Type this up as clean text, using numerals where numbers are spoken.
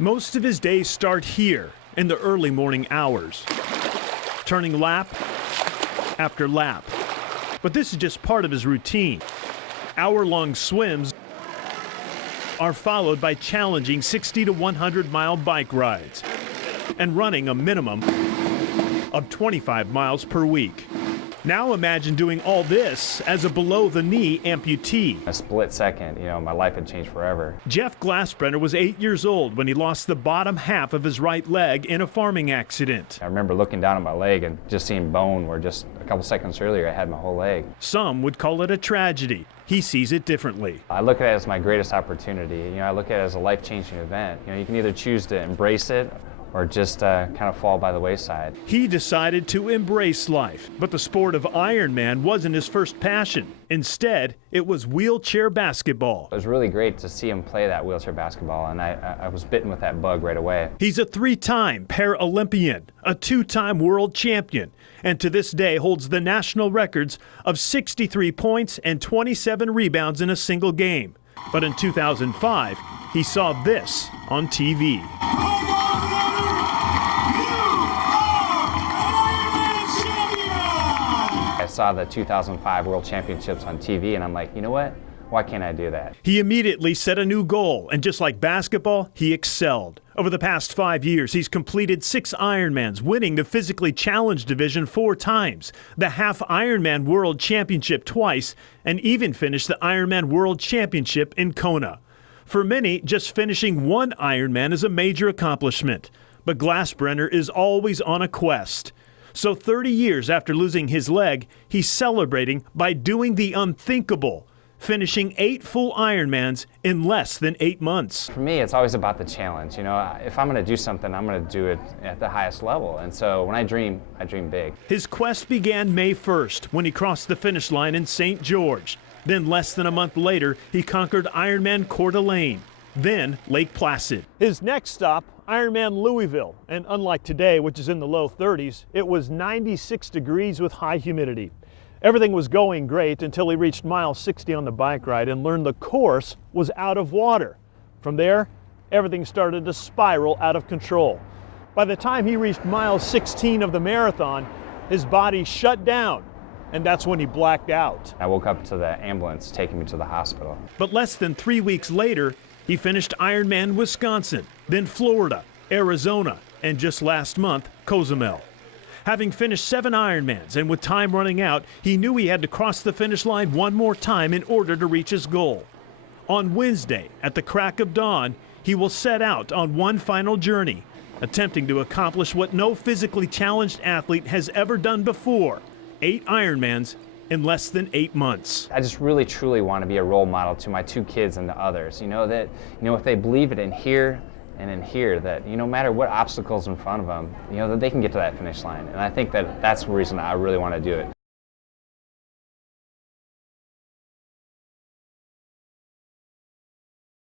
Most of his days start here in the early morning hours, turning lap after lap. But this is just part of his routine. Hour-long swims are followed by challenging 60 to 100 mile bike rides and running a minimum of 25 miles per week. Now imagine doing all this as a below-the-knee amputee. A split second, my life had changed forever. Jeff Glassbrenner was 8 years old when he lost the bottom half of his right leg in a farming accident. I remember looking down at my leg and just seeing bone where just a couple seconds earlier I had my whole leg. Some would call it a tragedy. He sees it differently. I look at it as my greatest opportunity. I look at it as a life-changing event. You can either choose to embrace it or just kind of fall by the wayside. He decided to embrace life, but the sport of Ironman wasn't his first passion. Instead, it was wheelchair basketball. It was really great to see him play that wheelchair basketball, and I was bitten with that bug right away. He's a 3-time Paralympian, a 2-time world champion, and to this day holds the national records of 63 points and 27 rebounds in a single game. But in 2005, he saw this on TV. I saw the 2005 World Championships on TV, and I'm like, you know what? Why can't I do that? He immediately set a new goal, and just like basketball, he excelled. Over the past 5 years, he's completed 6 Ironmans, winning the physically challenged division 4 times, the half Ironman World Championship twice, and even finished the Ironman World Championship in Kona. For many, just finishing one Ironman is a major accomplishment, but Glassbrenner is always on a quest. So 30 years after losing his leg, he's celebrating by doing the unthinkable, finishing 8 full Ironmans in less than 8 months. For me, it's always about the challenge. If I'm going to do something, I'm going to do it at the highest level. And so when I dream big. His quest began May 1st when he crossed the finish line in St. George. Then less than a month later, he conquered Ironman Coeur d'Alene, then Lake Placid. His next stop, Ironman Louisville, and unlike today, which is in the low 30s, it was 96 degrees with high humidity. Everything was going great until he reached mile 60 on the bike ride and learned the course was out of water. From there, everything started to spiral out of control. By the time he reached mile 16 of the marathon, his body shut down, and that's when he blacked out. I woke up to the ambulance taking me to the hospital. But less than 3 weeks later, he finished Ironman Wisconsin, then Florida, Arizona, and just last month, Cozumel. Having finished 7 Ironmans and with time running out, he knew he had to cross the finish line one more time in order to reach his goal. On Wednesday, at the crack of dawn, he will set out on one final journey, attempting to accomplish what no physically challenged athlete has ever done before, 8 Ironmans in less than 8 months. I just really, truly want to be a role model to my 2 kids and to others. If they believe it in here and in here, that no matter what obstacles in front of them, that they can get to that finish line. And I think that that's the reason I really want to do it.